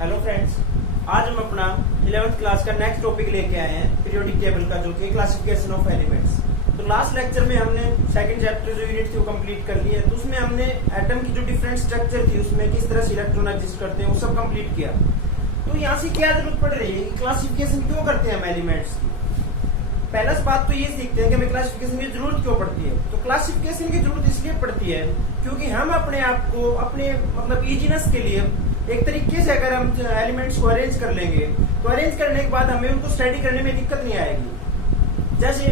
Hello friends, आज हम अपना 11th क्लास का नेक्स्ट टॉपिक लेके आए हैं पीरियोडिक टेबल का, जो कि क्लासिफिकेशन ऑफ एलिमेंट्स। तो लास्ट लेक्चर में हमने सेकंड चैप्टर जो यूनिट थी वो कंप्लीट कर ली है। तो उसमें हमने एटम की जो डिफरेंट स्ट्रक्चर थी उसमें किस तरह से इलेक्ट्रॉन एग्जिस्ट करते हैं वो सब कंप्लीट किया। तो यहाँ से क्या जरूरत पड़ रही है, क्लासिफिकेशन क्यों करते हैं हम एलिमेंट्स की। पहला बात तो ये सीखते हैं कि हमें क्लासिफिकेशन की जरूरत क्यों पड़ती है। तो क्लासिफिकेशन की जरूरत इसलिए पड़ती है क्योंकि हम अपने आप को अपने मतलब इजीनेस के लिए एक तरीके से अगर हम एलिमेंट्स को अरेंज कर लेंगे तो अरेंज करने के बाद हमें उनको स्टडी करने में दिक्कत नहीं आएगी। जैसे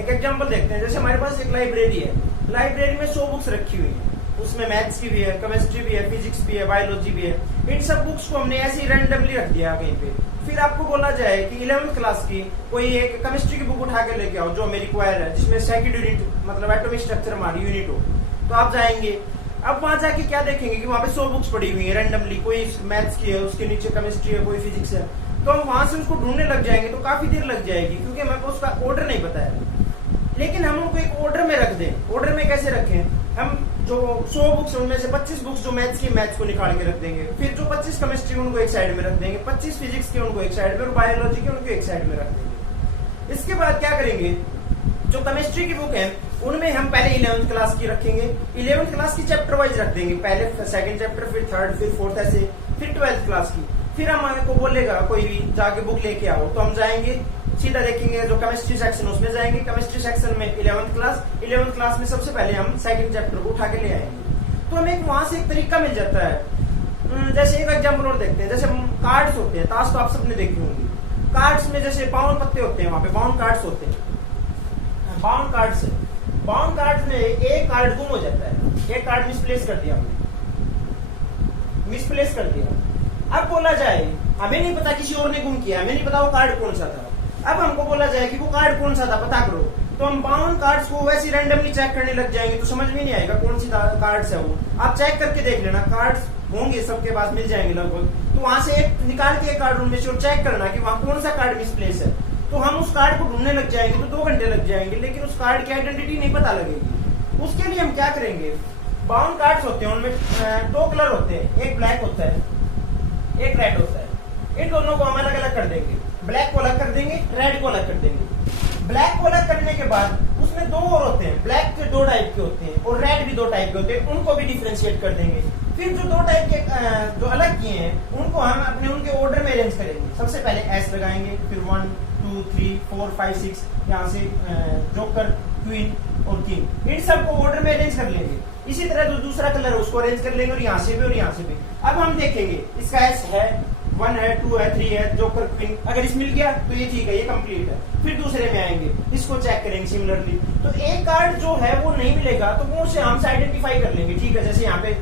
एक एग्जांपल देखते हैं, जैसे हमारे पास एक लाइब्रेरी है, लाइब्रेरी में 100 बुक्स रखी हुई है, उसमें मैथ्स की भी है, केमिस्ट्री भी है, फिजिक्स भी है, बायोलॉजी भी है। इन सब बुक्स को हमने ऐसे ही रैंडमली रख दिया कहीं पे। फिर आपको बोला जाए कि 11th क्लास की कोई एक केमिस्ट्री की बुक उठा के लेके आओ जो हमें रिक्वायर है, जिसमें सेकंड यूनिट मतलब एटॉमिक स्ट्रक्चर हमारी यूनिट हो। तो आप जाएंगे, अब वहां जाके क्या देखेंगे कि वहां पे 100 बुक्स पड़ी हुई है रैंडमली, कोई मैथ्स की है, उसके नीचे केमिस्ट्री है, कोई फिजिक्स है। तो हम वहां से उसको ढूंढने लग जाएंगे तो काफी देर लग जाएगी क्योंकि हमें उसका ऑर्डर नहीं पता है। लेकिन हम उनको एक ऑर्डर में रख दें। ऑर्डर में कैसे रखें, हम जो 100 बुक्स उनमें से 25 बुक्स जो मैथ्स की, मैथ्स को निकाल के रख देंगे, फिर जो 25 केमिस्ट्री उनको एक साइड में रख देंगे, 25 फिजिक्स के उनको एक साइड में और बायोलॉजी के उनको एक साइड में रख देंगे। इसके बाद क्या करेंगे, जो केमिस्ट्री की बुक है उनमें हम पहले 11th क्लास की रखेंगे, 11th क्लास की चैप्टर वाइज रख देंगे, पहले सेकंड चैप्टर, फिर थर्ड, फिर फोर्थ, ऐसे फिर 12th क्लास की। फिर हमारे को बोलेगा कोई भी जाके बुक लेके आओ, तो हम जाएंगे सीधा देखेंगे जो केमिस्ट्री सेक्शन उसमें जाएंगे, केमिस्ट्री सेक्शन में 11th क्लास में सबसे पहले हम सेकंड चैप्टर को उठा के ले आएंगे। तो हमें वहां से एक तरीका मिल जाता है। जैसे एक एग्जाम्पल और देखते हैं, जैसे कार्ड्स होते हैं, ताश तो आप सबने देखे होंगे। कार्ड्स में जैसे 52 पत्ते होते हैं, वहां पे 52 कार्ड्स होते हैं, 52 कार्ड्स है। 52 कार्ड में एक कार्ड गुम हो जाता है, एक कार्ड मिसप्लेस कर दिया हमने, मिसप्लेस कर दिया। अब बोला जाए हमें नहीं पता, किसी और ने गुम किया, हमें नहीं पता वो कार्ड कौन सा था। अब हमको बोला जाए कि वो कार्ड कौन सा था पता करो, तो हम 52 कार्ड्स को वैसे रैंडमली चेक करने लग जाएंगे तो समझ में नहीं आएगा कौन सी कार्ड्स है वो। आप चेक करके देख लेना, कार्ड्स होंगे सबके पास, मिल जाएंगे लगभग। तो वहां से एक निकाल के कार्ड उनमें से चेक करना कि वहां कौन सा कार्ड मिसप्लेस है। तो हम उस कार्ड को ढूंढने लग जाएंगे तो 2 घंटे लग जाएंगे, लेकिन उस कार्ड की आइडेंटिटी नहीं पता लगेगी। उसके लिए हम क्या करेंगे, 52 कार्ड्स होते हैं, उनमें 2 कलर होते हैं, एक ब्लैक होता है, एक रेड होता है। इन दोनों को हम अलग अलग कर देंगे, ब्लैक को अलग कर देंगे, रेड को अलग कर देंगे। ब्लैक को अलग करने के बाद उसमें 2 और होते हैं, ब्लैक के 2 टाइप के होते हैं और रेड भी 2 टाइप के होते हैं, उनको भी डिफ्रेंशिएट कर देंगे। फिर जो 2 टाइप के जो अलग किए हैं उनको हम अपने उनके ऑर्डर में अरेंज करेंगे। सबसे पहले एस लगाएंगे, फिर 1 2 3 4 5 6, यहाँ से जोकर, क्वीन और किंग, इन सबको ऑर्डर में अरेंज कर लेंगे। इसी तरह जो दूसरा कलर है उसको अरेंज कर लेंगे, और यहाँ से भी और यहाँ से भी। अब हम देखेंगे इसका एस है, 1 है, 2 है, 3 है, जोकर, क्वीन, अगर इस मिल गया तो ये ठीक है, ये कंप्लीट है। फिर दूसरे में आएंगे, इसको चेक करेंगे सिमिलरली। तो एक कार्ड जो है वो नहीं मिलेगा तो वो से हम आइडेंटिफाई कर लेंगे, ठीक है। जैसे यहाँ पे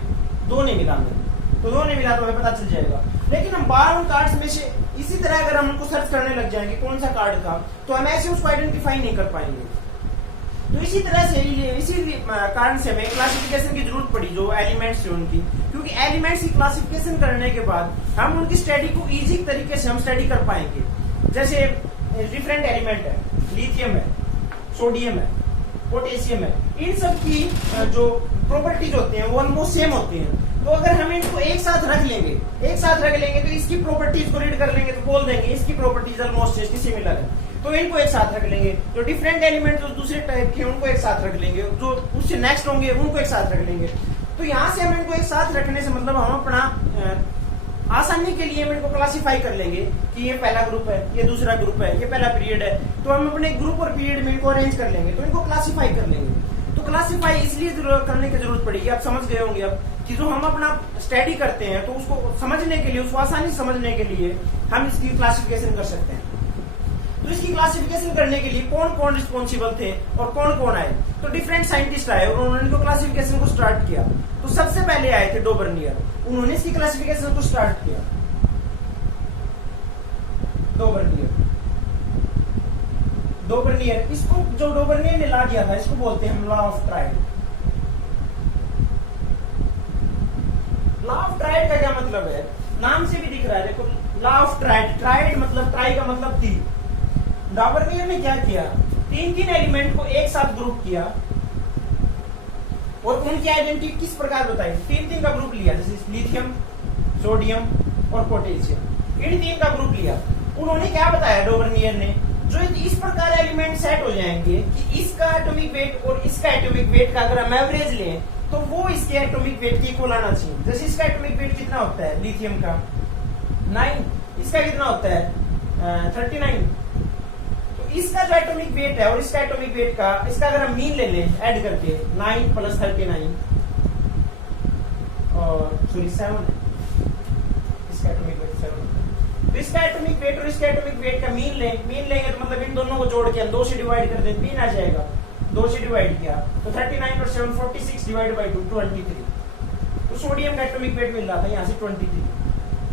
2 नहीं मिला हमें, तो 2 नहीं मिला तो हमें पता चल जाएगा। लेकिन हम 12 कार्ड्स में से इसी तरह अगर हम उनको सर्च करने लग जाएंगे कौन सा कार्ड था, तो हम ऐसे उसको आइडेंटिफाई नहीं कर पाएंगे। तो इसी तरह से इसी कारण से हमें क्लासिफिकेशन की जरूरत पड़ी जो एलिमेंट्स थे उनकी, क्योंकि एलिमेंट्स की क्लासिफिकेशन करने के बाद हम उनकी स्टडी को इजी तरीके से हम स्टडी कर पाएंगे। जैसे डिफरेंट एलिमेंट है, लिथियम है, सोडियम है, पोटेशियम है, इन सब की जो प्रॉपर्टीज होते हैं वो ऑलमोस्ट सेम होती हैं। तो अगर हम इनको एक साथ रख लेंगे तो इसकी प्रॉपर्टीज को रीड कर लेंगे तो बोल देंगे इसकी प्रॉपर्टीज ऑलमोस्ट इसकी सिमिलर है, तो इनको एक साथ रख लेंगे। जो डिफरेंट एलिमेंट जो दूसरे टाइप के उनको एक साथ रख लेंगे, जो उससे नेक्स्ट होंगे उनको एक साथ रख लेंगे। तो यहाँ से हम इनको एक साथ रखने से मतलब हम अपना आसानी के लिए हम इनको क्लासीफाई कर लेंगे कि ये पहला ग्रुप है, ये दूसरा ग्रुप है, ये पहला पीरियड है। तो हम अपने ग्रुप और पीरियड में इनको अरेंज कर लेंगे, तो इनको क्लासीफाई कर लेंगे। तो क्लासीफाई इसलिए करने की जरूरत पड़ेगी, आप समझ गए होंगे अब कि जो हम अपना स्टडी करते हैं तो उसको समझने के लिए, उसको आसानी से समझने के लिए हम इसकी क्लासिफिकेशन कर सकते हैं। तो इसकी क्लासिफिकेशन करने के लिए कौन कौन रिस्पॉन्सिबल थे और कौन कौन आए, तो डिफरेंट साइंटिस्ट आए और उन्होंने इनको क्लासिफिकेशन को स्टार्ट किया। तो सबसे पहले आए थे डोबर्नियर, उन्होंने इसकी क्लासिफिकेशन को स्टार्ट किया। डोबर्नियर, इसको जो डोबर्नियर ने ला दिया था इसको बोलते हैं हम law of tried. Law of tried का क्या मतलब है, नाम से भी दिख रहा है, देखो लॉ ऑफ ट्राइड, ट्राइड मतलब ट्राई का मतलब 3। डॉबर्नियर ने क्या किया, 3 एलिमेंट को एक साथ ग्रुप किया और उनकी आइडेंटिटी किस प्रकार बताई। 3 का ग्रुप लिया, जैसे लिथियम, सोडियम, और पोटेशियम, इन तीन का ग्रुप लिया। उन्होंने क्या बताया डोबर्नियर ने, जो इस प्रकार एलिमेंट सेट हो जाएंगे कि इसका एटॉमिक वेट और इसका एटॉमिक वेट का अगर हम एवरेज लें तो वो इसके एटॉमिक वेट की इक्वल आना चाहिए। जैसे इसका एटॉमिक वेट कितना होता है लिथियम का 9, इसका कितना होता है 39। तो इसका जो एटॉमिक वेट है और इसका एटॉमिक वेट का, इसका अगर हम मीन ले लें ऐड करके 9 + 39 और सॉरी 7 है, इसका एटॉमिक वेट 7 होता है। तो इसका एटॉमिक वेट और इसका एटॉमिक वेट का मीन लेंगे तो मतलब इन दोनों को जोड़ के हम 2 से डिवाइड कर दें, मीन आ जाएगा। 2 से डिवाइड किया तो 39 और 7 46 डिवाइड बाय 2 23। तो सोडियम का एटॉमिक वेट मिल रहा था यहाँ से 23।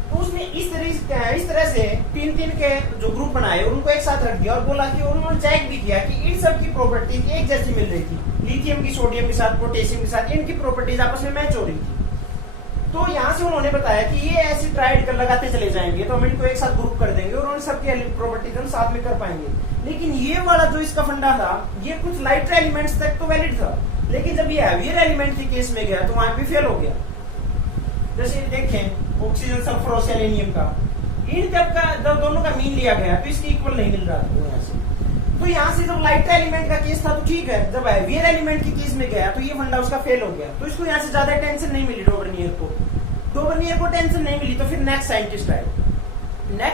तो उसने इस तरह से तीन के जो ग्रुप बनाए उनको एक साथ रख दिया और बोला कि उन्होंने चेक भी किया कि इन सब की प्रॉपर्टीज एक जैसी मिल रही थी, लिथियम की सोडियम के साथ, पोटेशियम के साथ, इनकी प्रॉपर्टीज आपस में मैच हो रही थी। तो यहाँ से उन्होंने बताया कि ये ऐसी ट्राइड कर लगाते चले जाएंगे तो हम इनको एक साथ ग्रुप कर देंगे और उन सबकी प्रॉपर्टीज हम साथ में कर पाएंगे। लेकिन ये वाला जो इसका फंडा था ये कुछ लाइटर एलिमेंट्स तक तो वैलिड था, लेकिन जब ये हैवियर एलिमेंट के केस में गया तो वहां भी फेल हो गया। जैसे देखें ऑक्सीजन, सल्फर और सेलेनियम का, इन जब दोनों का मीन लिया गया तो इसकी इक्वल नहीं मिल रहा था यहाँ से। तो यहाँ से जब लाइटर एलिमेंट का केस था तो ठीक है, जब हैवियर एलिमेंट के केस में गया तो ये फंडा उसका फेल हो गया। तो इसको यहाँ से ज्यादा टेंशन नहीं मिली डोबर्नियर को टेंशन नहीं मिली। तो फिर नेक्स्ट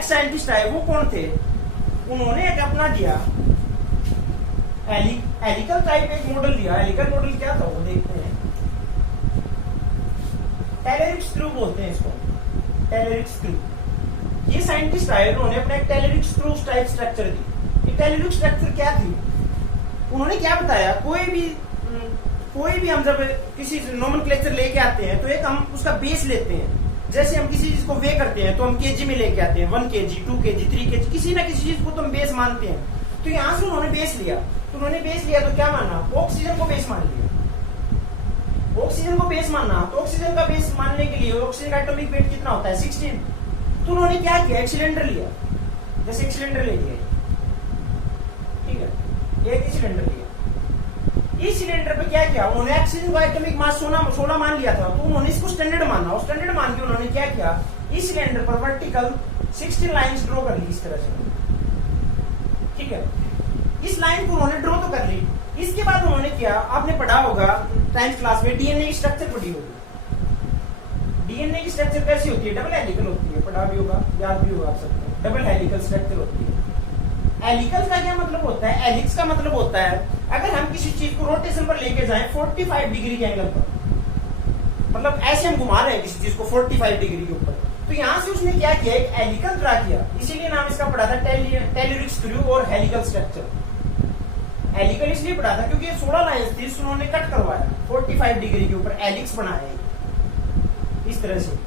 साइंटिस्ट आए, वो कौन थे? उन्होंने एक अपना दिया हेलिकल टाइप एक मॉडल दिया। हेलिकल मॉडल क्या था वो देखते हैं। टेलरिक स्क्रू बोलते हैं इसको, टेलरिक स्क्रू। ये साइंटिस्ट आए, उन्होंने अपना एक टेलरिक स्क्रू टाइप स्ट्रक्चर दी। ये टेलरिक स्ट्रक्चर क्या थी? उन्होंने क्या बताया, कोई भी हम जब किसी नोमेनक्लेचर लेके आते हैं तो एक हम उसका बेस लेते हैं। जैसे हम किसी चीज को वे करते हैं तो हम केजी में लेके आते हैं, 1 kg, 2 kg, 3 kg, किसी ना किसी चीज को तो हम बेस मानते हैं। तो यहाँ से उन्होंने बेस लिया, तो क्या माना? ऑक्सीजन को बेस मान लिया। ऑक्सीजन को बेस मानना, तो ऑक्सीजन का बेस मानने के लिए ऑक्सीजन का एटॉमिक वेट कितना होता है 16। तो उन्होंने क्या किया, एक सिलेंडर लिया, जैसे एक सिलेंडर ले लिया, ठीक है, एक सिलेंडर लिया। इस सिलेंडर पे क्या किया उन्होंने, ऑक्सीजन का एटॉमिक मास 16 मान लिया था, तो उन्होंने इसको स्टैंडर्ड माना और स्टैंडर्ड मान के उन्होंने क्या किया, इस सिलेंडर पर वर्टिकल 16 लाइंस ड्रॉ कर ली इस तरह से, ठीक है। इस लाइन को उन्होंने ड्रॉ तो कर ली। इसके बाद उन्होंने किया, आपने पढ़ा होगा 10th क्लास में डीएनए की स्ट्रक्चर पढ़ी होगी। डीएनए की स्ट्रक्चर कैसी होती है? डबल हेलिकल होती है, पढ़ा भी होगा, याद भी होगा आप सबको। डबल हेलिकल स्ट्रक्चर होती है। हेलिकल का क्या मतलब होता है? हेलिक्स का मतलब होता है अगर हम किसी चीज को रोटेशन पर लेके जाएं 45 डिग्री के एंगल पर, मतलब ऐसे हम घुमा रहे हैं किसी चीज को 45 डिग्री के ऊपर, तो यहां से उसने क्या किया, एक हेलिकल ड्रा किया। इसीलिए नाम इसका पड़ा था टेलरिक स्क्रू और हेलिकल स्ट्रक्चर। हेलिकल इसलिए पड़ा था क्योंकि 16 लाइंस थी, उन्होंने कट करवाया 45 डिग्री के ऊपर, हेलिक्स बनाया इस तरह से।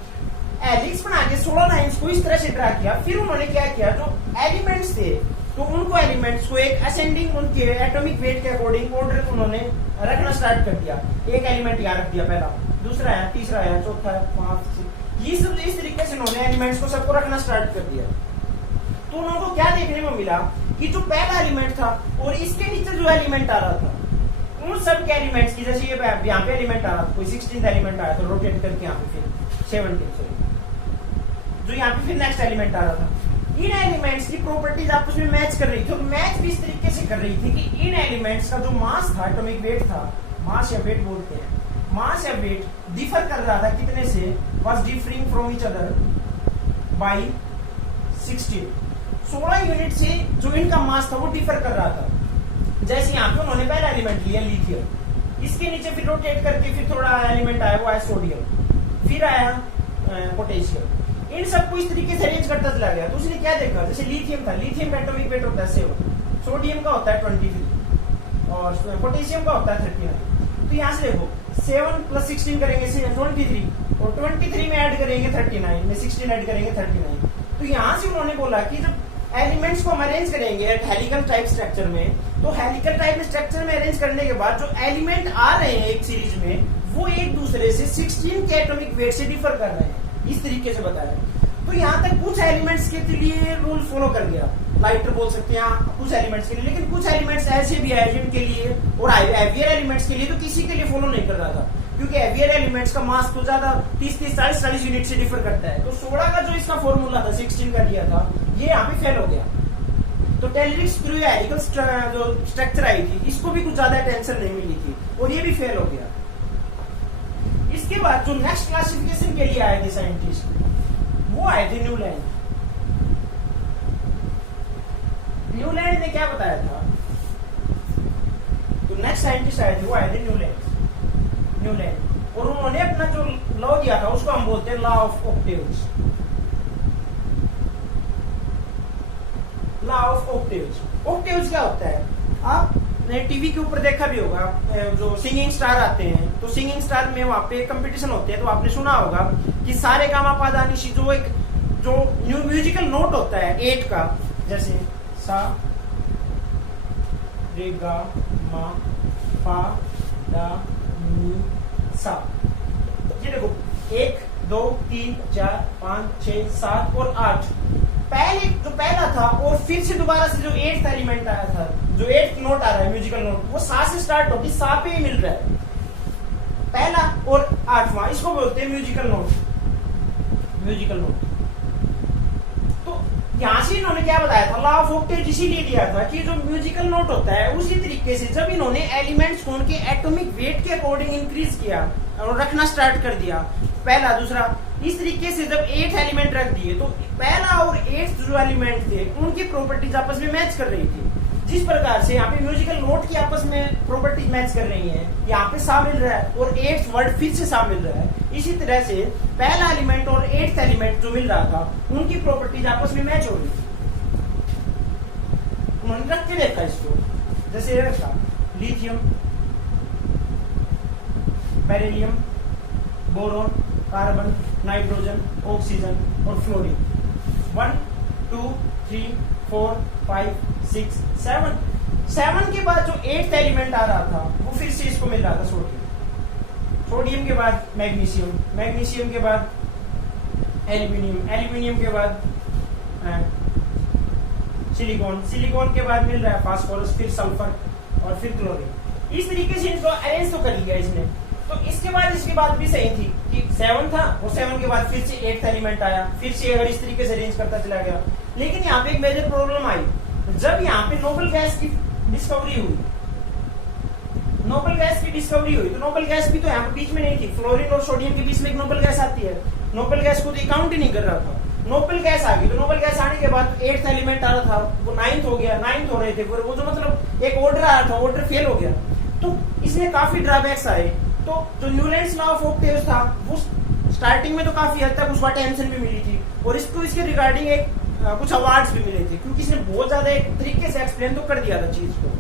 हेलिक्स बना के 16 लाइंस को इस तरह से ड्रा किया। फिर उन्होंने क्या किया, जो एलिमेंट्स थे तो उनको एलिमेंट्स को एक असेंडिंग उनके एटॉमिक वेट के अकॉर्डिंग ऑर्डर उन्होंने रखना स्टार्ट कर दिया। एक एलिमेंट यहाँ रख दिया, पहला, दूसरा है, तीसरा है, चौथा है, 5, ये सब इस तरीके से उन्होंने एलिमेंट्स को सबको रखना स्टार्ट कर दिया। तो उनको क्या देखने में मिला कि जो पहला एलिमेंट था और इसके नीचे जो एलिमेंट आ रहा था, उन सब के एलिमेंट्स की, जैसे ये यहाँ पे एलिमेंट आ रहा था, कोई 16th एलिमेंट आया तो रोटेट करके यहाँ पे फिर 17 जो यहाँ पे फिर नेक्स्ट एलिमेंट आ रहा था, इन एलिमेंट्स की प्रॉपर्टीज आपस में मैच कर रही थी। और मैच भी इस तरीके से कर रही थी कि इन एलिमेंट्स का जो मास था, एटॉमिक वेट था, मास या वेट बोलते हैं, मास या वेट डिफर कर रहा था कितने से, was differing from each other by 16 unit से जो इनका मास था वो डिफर कर रहा था। जैसे यहाँ पे उन्होंने पहला एलिमेंट लिया लिथियम, इसके नीचे फिर रोटेट करके फिर थोड़ा एलिमेंट आया, वो आया सोडियम, फिर आया पोटेशियम। इन सबको इस तरीके से अरेंज करता चला गया। तो उसने क्या देखा, जैसे लिथियम था, लिथियम का एटॉमिक वेट होता है 7, सोडियम का होता है 23 और पोटेशियम का होता है 39। तो यहाँ से देखो 7 + 16 करेंगे 23 और 23 में ऐड करेंगे 39 में 16 ऐड करेंगे 39। तो यहाँ से उन्होंने बोला कि जब एलिमेंट्स को हम अरेंज करेंगे हेलिकल टाइप स्ट्रक्चर में, तो हेलिकल टाइप स्ट्रक्चर में अरेंज करने के बाद जो एलिमेंट आ रहे हैं एक सीरीज में, वो एक दूसरे से 16 के एटॉमिक वेट से डिफर कर रहे हैं, इस तरीके से बताया। तो यहाँ तक कुछ एलिमेंट्स के लिए रूल फॉलो कर गया, लाइटर बोल सकते हैं कुछ एलिमेंट्स के लिए, लेकिन कुछ एलिमेंट्स ऐसे भी है जिनके लिए, और हेवियर एलिमेंट्स के लिए तो किसी के लिए फॉलो नहीं कर रहा था। क्योंकि हेवियर एलिमेंट्स का मास तो ज्यादा 30-40 यूनिट से डिफर करता है। तो 16 का जो इसका फॉर्मूला था 16 का दिया था, ये यहाँ पे फेल हो गया। तो टेलरिक स्क्रू या हेलिकल जो स्ट्रक्चर आई थी, इसको भी कुछ ज्यादा टेंशन नहीं मिली थी और ये भी फेल हो गया। इसके बाद जो नेक्स्ट क्लासिफिकेशन के लिए आए थे साइंटिस्ट, वो आए थे न्यूलैंड। न्यूलैंड ने क्या बताया था? तो नेक्स्ट साइंटिस्ट आए थे, वो आए थे न्यूलैंड। और उन्होंने अपना जो लॉ दिया था उसको हम बोलते हैं law of octaves. Law of octaves. Octaves क्या होता है? आपने टीवी के ऊपर देखा भी होगा, जो सिंगिंग स्टार आते हैं, तो सिंगिंग स्टार में वहां पे कंपटीशन होते हैं, तो आपने सुना होगा कि सारे गामा पा धा नि सी, जो एक जो न्यू म्यूजिकल नोट होता है 8 का, जैसे सा रे गा मा पा दा नी सा। ये देखो 1 2 3 4 5 6 7 और 8। पहला था और फिर से दोबारा से जो 8th एलिमेंट आया था, जो 8th नोट आ रहा है म्यूजिकल नोट, वो सा से स्टार्ट होती, सा पे ही मिल रहा है। पहला और 8वां, इसको बोलते हैं म्यूजिकल नोट। Musical note. तो यहां से इन्होंने क्या बताया था? लॉ ऑफ ऑक्टेव इसीलिए दिया था कि जो म्यूजिकल नोट होता है, उसी तरीके से जब इन्होंने एलिमेंट्स को उनके एटॉमिक वेट के अकॉर्डिंग इंक्रीज किया और रखना स्टार्ट कर दिया, पहला दूसरा, इस तरीके से जब 8 एलिमेंट रख दिए, तो पहला और 8th जो एलिमेंट थे उनकी प्रॉपर्टीज आपस में मैच कर रही थी। जिस प्रकार से यहाँ पे म्यूजिकल नोट की आपस में प्रॉपर्टीज मैच कर रही हैं, यहाँ पे सा मिल रहा है और 8th वर्ड फिर से सा मिल रहा है। इसी तरह से पहला एलिमेंट और 8th एलिमेंट जो मिल रहा था, उनकी प्रॉपर्टीज आपस में मैच हो रही थी। उन्होंने रख के देखा इसको, जैसे रखा lithium, beryllium, boron, carbon, nitrogen, oxygen और फ्लोरीन। 1 2 3 4 5 6 7 के बाद जो 8th एलिमेंट आ रहा था, वो फिर से इसको मिल रहा था सोडियम। सोडियम के बाद मैग्नीशियम, मैग्नीशियम के बाद एल्यूमिनियम, एल्यूमिनियम के बाद सिलिकॉन, सिलिकॉन के बाद मिल रहा है फास्फोरस, फिर सल्फर और फिर क्लोरीन। इस तरीके से इनको अरेंज तो कर लिया इसने। तो इसके बाद भी सही थी कि 7 था और 7 के बाद फिर से 8th एलिमेंट आया, फिर से अगर इस तरीके से अरेंज करता चला गया। लेकिन यहाँ पे एक मेजर प्रॉब्लम आई, जब यहाँ पे नोबल गैस की डिस्कवरी हुई। नोबल गैस की डिस्कवरी हुई तो नोबल गैस भी तो यहाँ पे बीच में नहीं थी। फ्लोरीन और सोडियम के बीच में एक नोबल गैस आती है, नोबल गैस को तो काउंट ही नहीं कर रहा था। नोबल गैस आ गई, तो नोबल गैस आने के बाद 8th एलिमेंट आ रहा था, वो 9th हो गया, 9th हो रहे थे, वो जो मतलब एक ऑर्डर आ रहा था, ऑर्डर फेल हो गया। तो इसमें काफी ड्रॉबैक्स आए। तो जो न्यूलैंड्स लॉ ऑफ ऑक्टेव्स था, वो स्टार्टिंग में तो काफी हद तक उसको अटेंशन भी मिली थी और इसको इसके रिगार्डिंग एक कुछ अवार्ड्स भी मिले थे, क्योंकि इसने बहुत ज्यादा एक तरीके से एक्सप्लेन तो कर दिया था चीज को।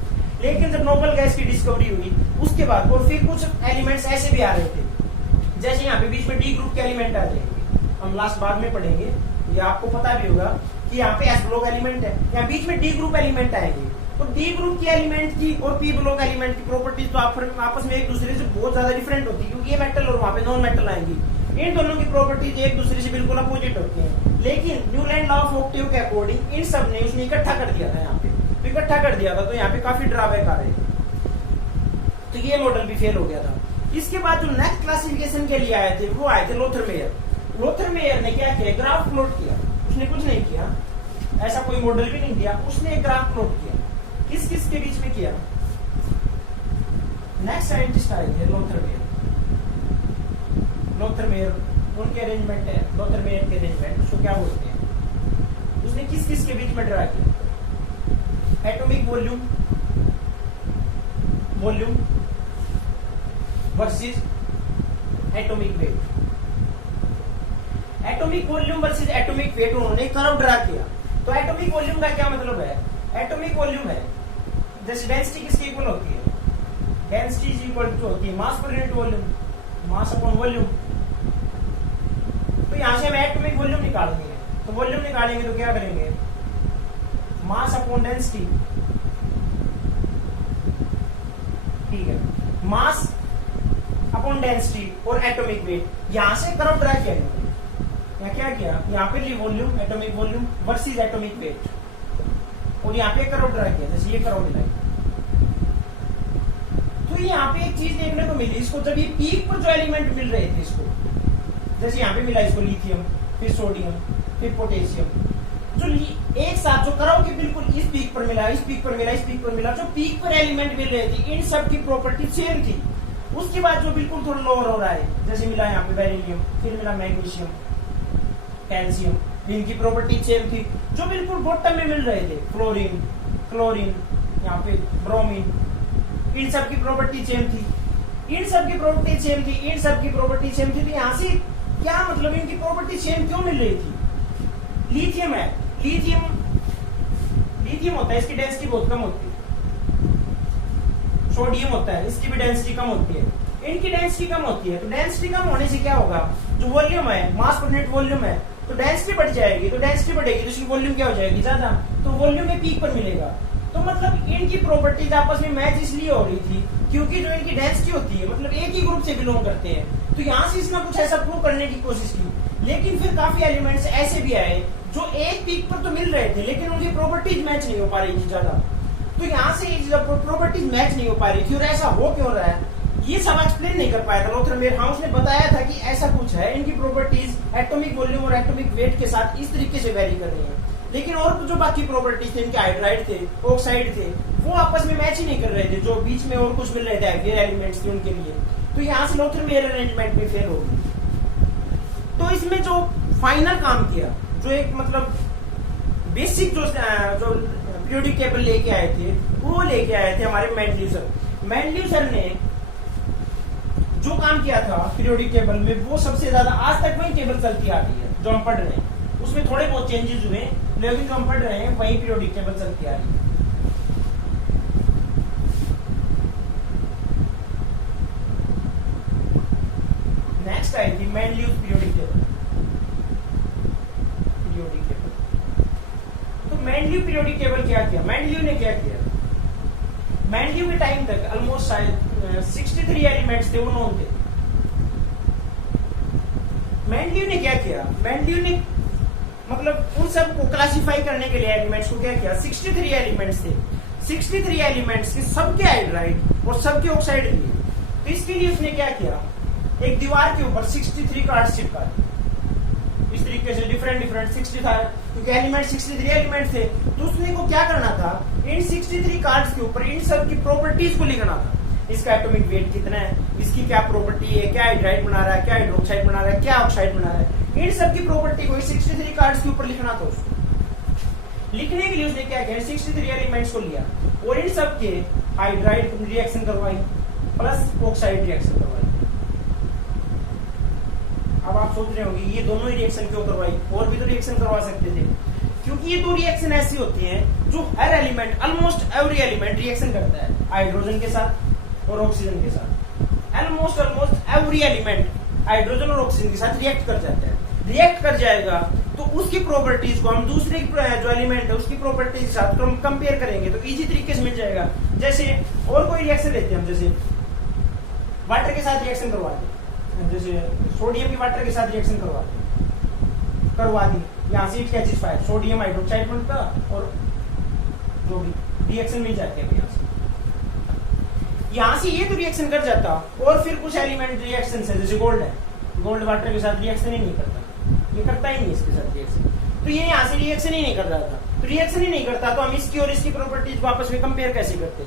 लेकिन जब नोबल गैस की डिस्कवरी हुई उसके बाद और फिर कुछ एलिमेंट्स ऐसे भी आ रहे थे, जैसे यहाँ पे बीच में डी ग्रुप के एलिमेंट आ जाएंगे, हम लास्ट बाद में पढ़ेंगे, ये आपको पता भी होगा कि यहाँ पे एस ब्लॉक एलिमेंट है, यहाँ बीच में डी ग्रुप एलिमेंट आएंगे। तो डी ग्रुप की एलिमेंट की और पी ब्लॉक एलिमेंट की प्रॉपर्टीज तो आपस में एक दूसरे से बहुत ज्यादा डिफरेंट होती है, क्योंकि ये मेटल और वहां पे नॉन मेटल आएंगी। इन दोनों की प्रॉपर्टीज एक दूसरे से बिल्कुल अपोजिट होती हैं। लेकिन न्यूलैंड लॉ ऑफ ऑक्टेव के अकॉर्डिंग इन सब ने उसने इकट्ठा कर दिया था यहाँ पे, तो इकट्ठा कर दिया था, तो यहाँ पे काफी ड्रॉबैक आ रहे थे, तो ये मॉडल भी फेल हो गया था। इसके बाद जो नेक्स्ट क्लासिफिकेशन के लिए आए थे, वो आए थे लोथर मेयर। लोथर मेयर ने क्या किया? ग्राफ प्लॉट किया। उसने कुछ नहीं किया, ऐसा कोई मॉडल भी नहीं दिया, उसने ग्राफ प्लॉट किया। किस किस के बीच में किया? नेक्स्ट साइंटिस्ट आए थे लोथर मेयर। लोथर मेयर उनके अरेंजमेंट है, लोथर मेयर के अरेंजमेंट, उसको क्या बोलते हैं? उसने किस किस के बीच में ड्रा किया? Atomic volume, volume versus atomic weight. Atomic volume versus atomic weight उन्होंने कर्व ड्रा किया। तो एटॉमिक वॉल्यूम का क्या मतलब है? एटॉमिक वॉल्यूम है जैसे डेंसिटी किसकी इक्वल होती है? डेंसिटी इज इक्वल टू होती है mass per unit volume, mass upon volume. तो यहां से हम एटॉमिक वॉल्यूम निकालेंगे, तो वॉल्यूम निकालेंगे तो क्या करेंगे? मास अपॉन डेंसिटी, ठीक है, मास अपॉन डेंसिटी और एटॉमिक वेट। यहां से कर्व ड्रा किया, यहाँ क्या किया? यहाँ पे volume, atomic volume versus atomic weight, और यहाँ पे कर्व ड्रा किया, जैसे ये कर्व मिला। तो तो यहाँ पे एक चीज देखने को मिली इसको, जब ये पीक पर जो एलिमेंट मिल रहे थे इसको, जैसे यहाँ पे मिला इसको लिथियम, फिर सोडियम, फिर पोटेशियम, जो एक साथ जो कराओ कि बिल्कुल इस पीक पर मिला, इस पीक पर मिला, इस पीक पर मिला, जो पीक पर एलिमेंट मिल रहे थे इन सब की प्रॉपर्टी सेम थी। उसके बाद जो बिल्कुल थोड़ा लोअर हो रहा है, जैसे मिला यहाँ पे बेरिलियम, फिर मिला मैग्नीशियम, कैल्शियम, इनकी प्रॉपर्टी सेम थी। जो बिल्कुल बॉटम में मिल रहे थे फ्लोरीन, क्लोरीन, यहाँ पे ब्रोमीन, इन सब की प्रॉपर्टी सेम थी, इन सब की प्रॉपर्टी सेम थी, इन सब की प्रॉपर्टी सेम थी। तो यहाँ से क्या मतलब, इनकी प्रॉपर्टी सेम क्यों मिल रही थी? लिथियम है, लिथियम होता है, इसकी डेंसिटी बहुत कम होती है। सोडियम होता है, इसकी भी डेंसिटी कम होती है, इनकी डेंसिटी कम होती है। तो डेंसिटी कम होने से क्या होगा, जो वॉल्यूम है, मास पर यूनिट वॉल्यूम है, तो डेंसिटी बढ़ जाएगी, तो डेंसिटी बढ़ेगी तो इसकी वॉल्यूम क्या हो जाएगी, ज्यादा, तो वॉल्यूम में पीक पर मिलेगा। तो मतलब इनकी प्रॉपर्टीज आपस में मैच इसलिए हो रही थी क्योंकि जो इनकी डेंसिटी होती है, मतलब एक ही ग्रुप से बिलोंग करते हैं। तो यहाँ से इसने कुछ ऐसा प्रूव करने की कोशिश की, लेकिन फिर काफी एलिमेंट्स ऐसे भी आए जो एक पीक पर तो मिल रहे थे लेकिन उनकी प्रॉपर्टीज मैच नहीं हो पा रही थी ज्यादा। तो यहाँ से प्रॉपर्टीज मैच नहीं हो पा रही थी, और ऐसा हो क्यों रहा है ये सब एक्सप्लेन नहीं कर पाया था लोथर मेयरहाउस ने। बताया था कि ऐसा कुछ है, इनकी प्रॉपर्टीज एटॉमिक वॉल्यूम और एटॉमिक वेट के साथ इस तरीके से वेरी कर रही है, लेकिन और जो बाकी प्रॉपर्टीज थे, इनके हाइड्राइड थे, ऑक्साइड थे, वो आपस में मैच ही नहीं कर रहे थे, जो बीच में और कुछ मिल रहे थे हेवियर एलिमेंट्स थे उनके लिए। तो यहाँ से लोथर मेयर अरेंजमेंट में फेल हो गई। तो इसमें जो फाइनल काम किया, जो एक मतलब बेसिक जो पीरियोडिक टेबल लेके आए थे, वो लेके आए थे हमारे मेंडलीव सर। मेंडलीव सर ने जो काम किया था पीरियोडिक टेबल में, वो सबसे ज्यादा आज तक वही टेबल चलती आ रही है जो हम पढ़ रहे हैं। उसमें थोड़े बहुत चेंजेस हुए, लेकिन जो हम पढ़ रहे हैं वही पीरियोडिक टेबल चलती आ रही है। नेक्स्ट आई थी मेंडलीव पीरियोडिक टेबल। तो मेंडलीव पीरियोडिक टेबल क्या किया, मेंडलीव ने क्या किया, मेंडलीव के टाइम तक ऑलमोस्ट शायद 63 एलिमेंट्स थे, वो नोन थे। मेंडलीव ने क्या किया, मेंडलीव ने मतलब उन सब को क्लासिफाई करने के लिए एलिमेंट्स को क्या किया, 63 एलिमेंट्स थे, 63 एलिमेंट्स के सबके हाइड्राइड और सबके ऑक्साइड लिए। तो इसके लिए उसने क्या किया, एक दीवार के ऊपर 63 कार्ड्स चिपका इस तरीके से, डिफरेंट 60 था क्योंकि एलिमेंट 63 एलिमेंट थे। तो उसने को क्या करना था, इन 63 कार्ड्स के ऊपर इन सब की प्रॉपर्टीज को लिखना था। इसका एटॉमिक वेट कितना है, इसकी क्या प्रॉपर्टी है, क्या हाइड्राइड बना रहा है, क्या हाइड्रोक्साइड बना रहा है, क्या ऑक्साइड बना रहा है, इन सब की प्रॉपर्टी को 63 कार्ड्स के ऊपर लिखना था उसको। लिखने के लिए उसने क्या किया, 63 एलिमेंट्स को लिया और इन सब के हाइड्राइड रिएक्शन करवाई प्लस ऑक्साइड रिएक्शन करवाई। अब आप सोच रहे होंगे ये दोनों ही रिएक्शन क्यों करवाई, और भी तो रिएक्शन करवा सकते थे, क्योंकि ये दो रिएक्शन ऐसी होती हैं जो हर element, almost every element reaction करता है हाइड्रोजन के साथ और ऑक्सीजन के साथ। ऑलमोस्ट एवरी एलिमेंट हाइड्रोजन और ऑक्सीजन के साथ रिएक्ट कर जाता है। रिएक्ट कर जाएगा तो उसकी प्रॉपर्टीज को हम दूसरे जो एलिमेंट है उसकी प्रॉपर्टीज के साथ हम कंपेयर करेंगे तो इजी तरीके से मिल जाएगा। जैसे और कोई रिएक्शन लेते हैं हम, जैसे वाटर के साथ रिएक्शन करवाते, जैसे सोडियम की वाटर के साथ रिएक्शन करवा दी, यहाँ से it catches fire, sodium hydroxide बनता और जो भी रिएक्शन मिल जाती है यहाँ से ये तो रिएक्शन कर जाता। और फिर कुछ एलिमेंट रिएक्शन है, जैसे गोल्ड है, गोल्ड वाटर के साथ रिएक्शन ही नहीं करता, ये करता ही नहीं इसके साथ रिएक्शन, तो ये यहाँ से रिएक्शन ही नहीं कर रहा था। तो रिएक्शन ही नहीं करता तो हम इसकी और इसकी प्रॉपर्टीज को आपस में कंपेयर कैसे करते।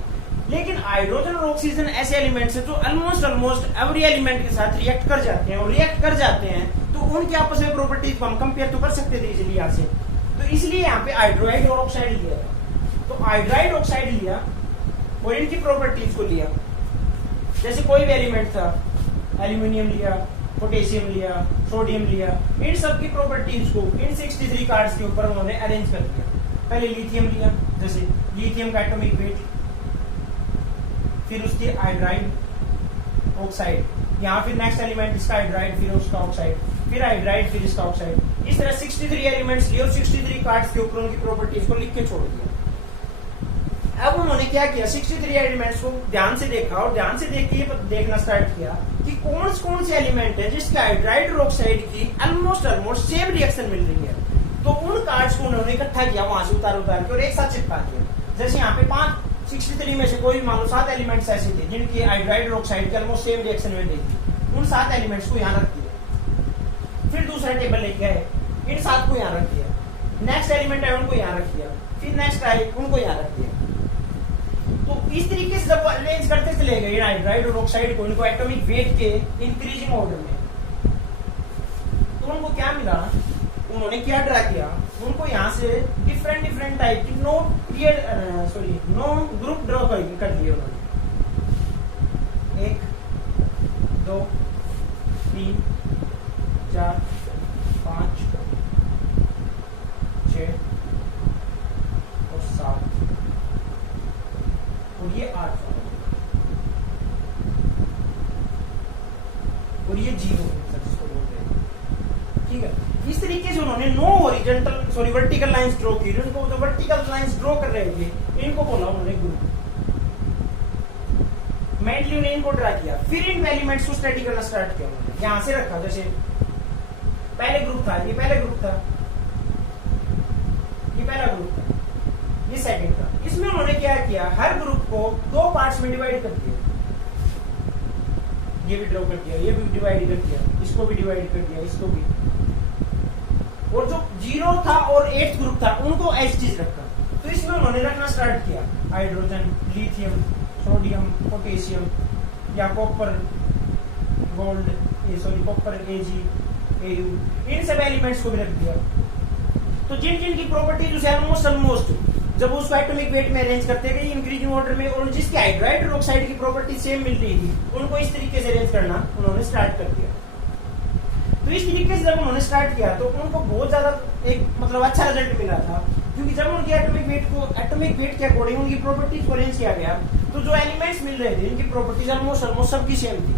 लेकिन हाइड्रोजन और ऑक्सीजन ऐसे एलिमेंट्स हैं जो ऑलमोस्ट एवरी एलिमेंट के साथ रिएक्ट कर जाते हैं, और रिएक्ट कर जाते हैं तो उनके आपस में प्रॉपर्टीज को हम कंपेयर तो कर सकते थे इजीली यहाँ से। तो इसलिए यहाँ पे हाइड्रोइड और ऑक्साइड लिया था। तो हाइड्राइड ऑक्साइड लिया और इनकी प्रॉपर्टीज को लिया, जैसे कोई भी एलिमेंट था, एल्यूमिनियम लिया, पोटेशियम लिया, सोडियम लिया, इन सब की प्रॉपर्टीज को इन 63 कार्ड्स के ऊपर उन्होंने अरेंज कर दिया। पहले लिथियम लिया, जैसे लिथियम का एटॉमिक वेट, फिर उसके हाइड्राइड ऑक्साइड, यहाँ फिर नेक्स्ट एलिमेंट इसका हाइड्राइड, फिर उसका ऑक्साइड, फिर हाइड्राइड, फिर इसका ऑक्साइड। इस तरह 63 एलिमेंट्स लिए और 63 कार्ड्स के ऊपर उनकी प्रॉपर्टीज को लिख के छोड़ दिया। अब उन्होंने क्या किया, 63 एलिमेंट्स को ध्यान से देखा और ध्यान से देख के देखना स्टार्ट किया कि कौन से एलिमेंट है जिसके हाइड्राइड और ऑक्साइड की ऑलमोस्ट सेम रिएक्शन मिल रही है। तो उन कार्ड्स को उन्होंने इकट्ठा किया, वहां से उतार के और एक साथ चिपका दिया। जैसे यहाँ पे 63 में से कोई मान लो 7 एलिमेंट्स ऐसे थे जिनकी हाइड्राइड और ऑक्साइड के ऑलमोस्ट सेम रिएक्शन में थी, उन 7 एलिमेंट्स को यहाँ रख दिया। फिर दूसरा टेबल लेके आए, इन 7 को यहाँ रख दिया। नेक्स्ट एलिमेंट है उनको यहाँ रख दिया, फिर नेक्स्ट आए उनको यहाँ रख दिया। तो इस तरीके से जब अरेंज करते चले गए हाइड्राइड और ऑक्साइड को, इनको एटॉमिक वेट के इंक्रीजिंग ऑर्डर में, तो उनको क्या मिला, उन्होंने क्या ड्रा किया, उनको यहाँ से डिफरेंट टाइप की नो ग्रुप ड्रॉ कर दिए उन्होंने। 1 2 3 4 5 6 और 7 और ये 8 और ये 0 जिसको बोलते हैं। ठीक है, इस तरीके से उन्होंने no horizontal vertical lines draw की। उनको जो वर्टिकल लाइंस ड्रॉ कर रहे थे इनको बोला उन्होंने ग्रुप। मेंडलीव ने इनको ड्रा किया, फिर इन एलिमेंट्स को स्टडी करना स्टार्ट किया उन्होंने। यहां से रखा, जैसे पहले ग्रुप था, ये पहले ग्रुप था, ये पहला ग्रुप था, ये सेकंड था। इसमें उन्होंने क्या किया, हर ग्रुप को 2 पार्ट्स में डिवाइड कर दिया। ये भी ड्रॉ कर दिया, ये भी डिवाइड कर दिया, इसको भी डिवाइड कर दिया, इसको भी। और जो 0 था और 8th ग्रुप था उनको एज चीज रखा। तो इसमें उन्होंने रखना स्टार्ट किया हाइड्रोजन, लिथियम, सोडियम, पोटेशियम या copper, gold, copper, Ag, Au, इन सब एलिमेंट्स को भी रख दिया। तो जिन जिन की प्रॉपर्टीज ऑलमोस्ट जब उसको एटॉमिक वेट में अरेंज करते गए इंक्रीजिंग ऑर्डर में, और जिसकी हाइड्राइड और ऑक्साइड की प्रॉपर्टी सेम मिल रही थी उनको इस तरीके से अरेंज करना उन्होंने स्टार्ट कर दिया। तो इस तरीके से जब उन्होंने स्टार्ट किया तो उनको बहुत ज्यादा एक मतलब अच्छा रिजल्ट मिला था, क्योंकि जब उनकी एटॉमिक वेट के अकॉर्डिंग उनकी प्रॉपर्टीज को अरेंज किया गया तो जो एलिमेंट्स मिल रहे थे इनकी प्रॉपर्टीज ऑलमोस्ट सबकी सेम थी।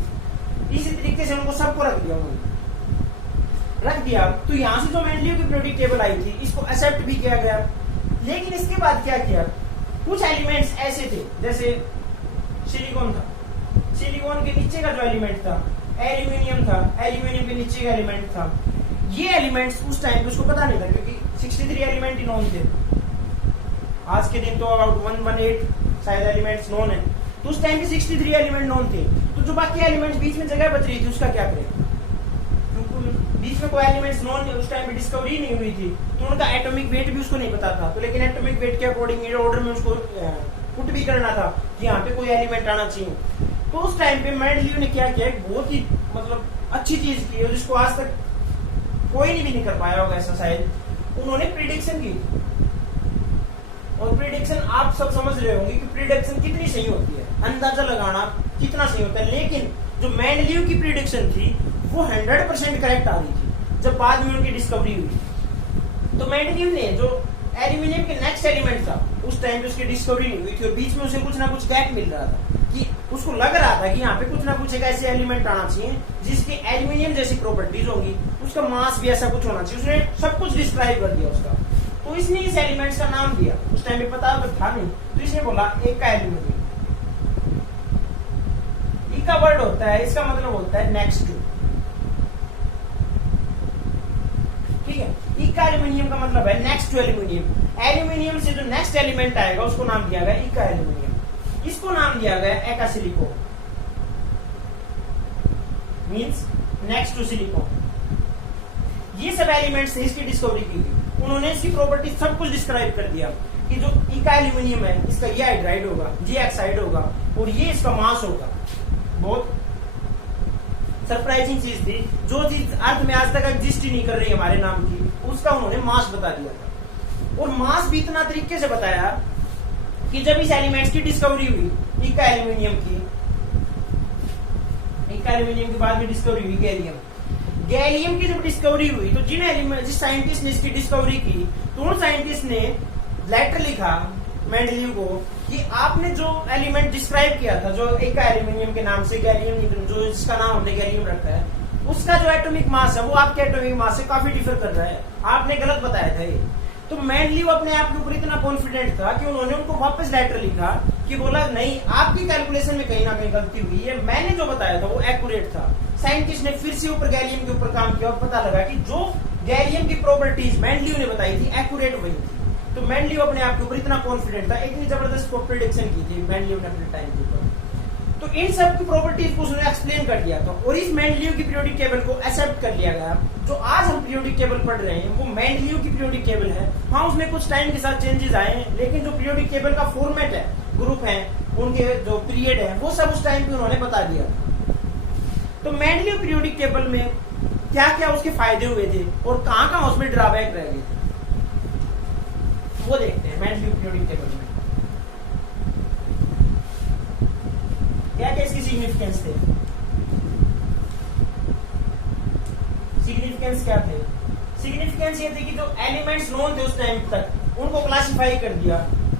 इसी तरीके से उनको सबको रख दिया उन्होंने, रख दिया। तो यहाँ से जो मेंडलीव की पीरियोडिक टेबल आई थी इसको एक्सेप्ट भी किया गया। लेकिन इसके बाद क्या किया, कुछ एलिमेंट्स ऐसे थे, जैसे सिलिकॉन था, सिलिकॉन के नीचे का जो एलिमेंट था एल्यूमिनियम था, एल्यूमिनियम के नीचे का एलिमेंट था। ये एलिमेंट्स उस टाइम पे उसको पता नहीं था, क्योंकि 63 एलिमेंट ही नोन थे। आज के दिन तो अबाउट 118 शायद एलिमेंट्स नोन है, तो उस टाइम पे 63 एलिमेंट नोन थे। तो जो बाकी एलिमेंट्स बीच में जगह बच रही थी उसका क्या करें, बीच में कोई एलिमेंट्स नॉन उस टाइम पे डिस्कवरी नहीं हुई थी, तो उनका एटॉमिक वेट भी उसको नहीं पता था। तो लेकिन एटॉमिक वेट के अकॉर्डिंग ऑर्डर में उसको पुट भी करना था कि यहाँ पे कोई एलिमेंट आना चाहिए। तो उस टाइम पे मेंडलीव ने क्या किया, एक बहुत ही मतलब अच्छी चीज की जिसको आज तक कोई नहीं कर पाया होगा ऐसा शायद। उन्होंने प्रिडिक्शन की, और प्रिडिक्शन आप सब समझ रहे होंगे कि प्रिडिक्शन कितनी सही होती है, अंदाजा लगाना कितना सही होता है। लेकिन जो मेंडलीव की प्रिडिक्शन थी वो 100% करेक्ट आ रही थी जब बाद में उनकी डिस्कवरी हुई। तो मेंडलीव ने जो एल्यूमिनियम के नेक्स्ट एलिमेंट था उस टाइम पे उसकी डिस्कवरी नहीं हुई थी, और बीच में उसे कुछ ना कुछ गैप मिल रहा था कि उसको लग रहा था कि यहाँ पे कुछ ना कुछ एक ऐसे एलिमेंट आना चाहिए जिसके एल्यूमिनियम जैसी प्रॉपर्टीज होंगी, उसका मास भी ऐसा कुछ होना चाहिए। उसने सब कुछ डिस्क्राइब कर दिया उसका। तो इसने इस एलिमेंट्स का नाम दिया, उस टाइम पे पता था नहीं, तो इसने बोला एक का एल्यूमिनियम। ई का वर्ड होता है, इसका मतलब होता है नेक्स्ट टू। ठीक है, ई का एल्यूमिनियम का मतलब है नेक्स्ट टू एल्यूमिनियम। एल्यूमिनियम से जो नेक्स्ट एलिमेंट आएगा उसको नाम दिया गया ई का एल्यूमिनियम। इसको नाम दिया गया एका silicon, means next to silicon. ये सब एलिमेंट्स से इसकी डिस्कवरी की थी। उन्होंने इसकी प्रॉपर्टी सब कुछ डिस्क्राइब कर दिया कि जो ई का एल्यूमिनियम है इसका ये हाइड्राइड होगा, ये ऑक्साइड होगा, और ये इसका मास होगा। बहुत सरप्राइजिंग चीज थी, जो चीज अर्थ में आज तक एग्जिस्ट ही नहीं कर रही हमारे नाम की, उसका उन्होंने मास बता दिया था। और मास भी इतना तरीके से बताया कि जब इस एलिमेंट्स की डिस्कवरी हुई ई का एल्यूमिनियम की, ई का एल्यूमिनियम के बाद में डिस्कवरी हुई गैलियम की जब डिस्कवरी हुई तो जिस साइंटिस्ट ने इसकी डिस्कवरी की तो उन साइंटिस्ट ने लेटर लिखा मेंडलीव को कि आपने जो एलिमेंट डिस्क्राइब किया था, जो एक एल्यूमिनियम के नाम से गैलियम, जो जिसका नाम हमने गैलियम रखा है, उसका जो एटॉमिक मास है वो आपके एटॉमिक मास से काफी डिफर कर रहा है, आपने गलत बताया था ये। तो मेंडलीव अपने आप के ऊपर इतना कॉन्फिडेंट था कि उन्होंने उनको वापस लेटर लिखा कि बोला नहीं, आपकी कैलकुलेशन में कहीं ना कहीं गलती हुई है, मैंने जो बताया था वो एक्यूरेट था। साइंटिस्ट ने फिर से ऊपर गैलियम के ऊपर काम किया और पता लगा कि जो गैलियम की प्रॉपर्टीज मेंडलीव ने बताई थी एक्यूरेट वही थी। तो मेंडलीव अपने आप के ऊपर इतना कॉन्फिडेंट था, इतनी जबरदस्त प्रिडिक्शन की थी मेंडलीव ने अपने टाइम के ऊपर। तो इन सब की प्रॉपर्टीज को उसने एक्सप्लेन कर दिया था और इस मेंडलीव की पीरियोडिक टेबल को एक्सेप्ट कर लिया गया। जो आज हम पीरियोडिक टेबल पढ़ रहे हैं वो मेंडलीव की पीरियोडिक टेबल है। हाँ, उसमें कुछ टाइम के साथ चेंजेस आए हैं, लेकिन जो पीरियोडिक टेबल का फॉर्मेट है, ग्रुप है, उनके जो पीरियड है, वो सब उस टाइम पे उन्होंने बता दिया। तो मेंडलीव पीरियोडिक टेबल में क्या क्या उसके फायदे हुए थे और कहां कहां उसमें ड्रॉबैक रह गए थे, वो देखते हैं। मेंडलीव पीरियोडिक टेबल में क्या क्या इसकी सिग्निफिकेंस थे। सिग्निफिकेंस क्या थे? सिग्निफिकेंस ये थी कि जो एलिमेंट्स नोन थे उस टाइम तक उनको क्लासिफाई कर दिया,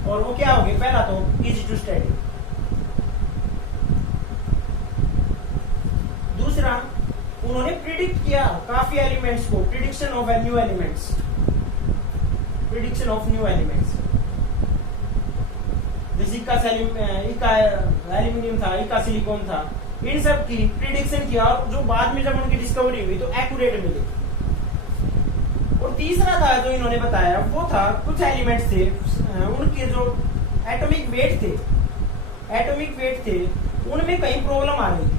और वो क्या हो गए? पहला तो इजी टू स्टडी, दूसरा उन्होंने प्रिडिक्ट किया काफी एलिमेंट्स को, prediction of new elements, prediction of new elements, जैसे इका एल्यूमिनियम था, इका सिलिकॉन था, इन सब की प्रिडिक्शन किया, और जो बाद में जब उनकी डिस्कवरी हुई तो एक्यूरेट मिले। और तीसरा था जो इन्होंने बताया वो था कुछ एलिमेंट्स थे, उनके जो एटॉमिक वेट थे उनमें कहीं प्रॉब्लम आ रही थी,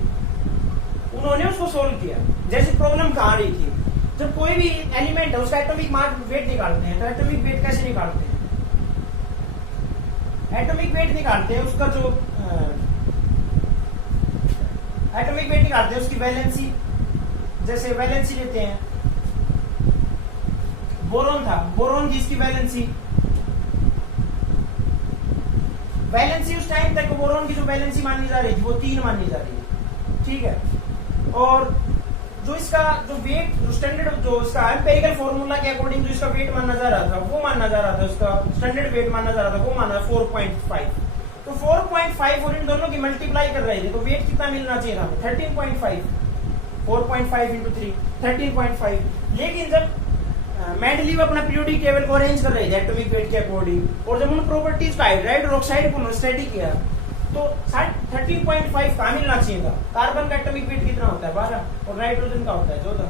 उन्होंने उसको सोल्व किया। जैसे प्रॉब्लम कहाँ आ रही थी, जब कोई भी एलिमेंट है उसका एटॉमिक मास वेट निकालते हैं, तो एटॉमिक वेट कैसे निकालते हैं? एटॉमिक वेट निकालते हैं उसका जो एटॉमिक वेट निकालते हैं उसकी वैलेंसी, जैसे वैलेंसी लेते हैं, बोरोन था, बोरोन जिसकी वैलेंसी उस टाइम तक बोरोन की जो वैलेंसी मानी जा रही थी वो 3 मानी जा रही है, ठीक है। और जो इसका जो वेट, जो स्टैंडर्ड, जो इसका एम्पिरिकल फॉर्मूला के अकॉर्डिंग जो इसका वेट माना जा रहा था, वो माना जा रहा था, उसका स्टैंडर्ड वेट माना जा रहा था, वो माना 4.5। तो 4.5 और इन दोनों की मल्टीप्लाई कर रहे थे, तो वेट कितना मिलना चाहिए था? 13.5, 4.5 इंटू 3, 13.5। लेकिन जब मेंडलीव अपना पीरियोडिक टेबल को अरेंज कर रहे थे एटॉमिक वेट के अकॉर्डिंग, और जब उन प्रॉपर्टीज का हाइड्राइड और ऑक्साइड को स्टडी किया, तो 13.5 कहाँ मिलना चाहिए था? कार्बन का एटॉमिक वेट कितना होता है? 12, और नाइट्रोजन का होता है 14।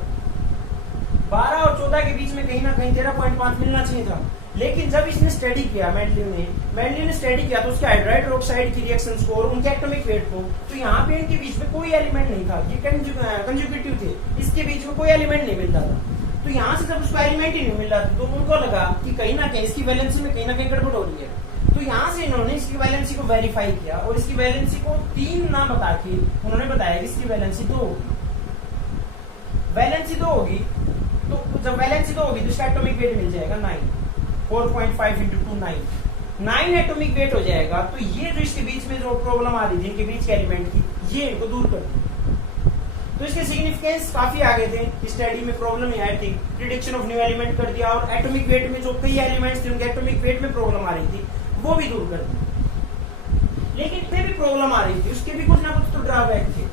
12 और 14 के बीच में कहीं ना कहीं 13.5 मिलना चाहिए था। लेकिन जब इसने स्टडी किया, मेंडलीव ने स्टडी किया, तो उसके हाइड्राइड और ऑक्साइड की रिएक्शंस को और उनके एटॉमिक वेट को, तो यहाँ पे इनके बीच में कोई एलिमेंट नहीं था, ये कंजुगेटिव थे, इसके बीच में कोई एलिमेंट नहीं मिलता था। तो यहाँ से जब उसको एलिमेंट ही नहीं मिल रहा था, तो उनको लगा कि कहीं ना कहीं इसकी वैलेंसी में कहीं ना कहीं गड़बड़ हो रही है। तो यहाँ से इन्होंने इसकी वैलेंसी को वेरीफाई किया, और इसकी वैलेंसी को 3 नाम बता के उन्होंने बताया कि इसकी वैलेंसी 2 होगी। वैलेंसी 2 होगी, तो जब वैलेंसी 2 होगी तो इसका एटॉमिक वेट मिल जाएगा 9, 4.5 इंटू 2, 9 एटॉमिक वेट हो जाएगा। तो ये जो इसके बीच में जो प्रॉब्लम आ रही थी इनके बीच के एलिमेंट की, ये इनको दूर कर दी। तो इसके सिग्निफिकेंस काफी आगे थे, स्टडी में प्रॉब्लम ही आई थी, प्रिडिक्शन ऑफ न्यू एलिमेंट कर दिया, और एटॉमिक वेट में जो कई एलिमेंट्स थे उनके एटॉमिक वेट में प्रॉब्लम आ रही थी वो भी दूर कर दी। लेकिन फिर भी प्रॉब्लम आ रही थी, उसके भी कुछ ना कुछ तो ड्रॉबैक थे।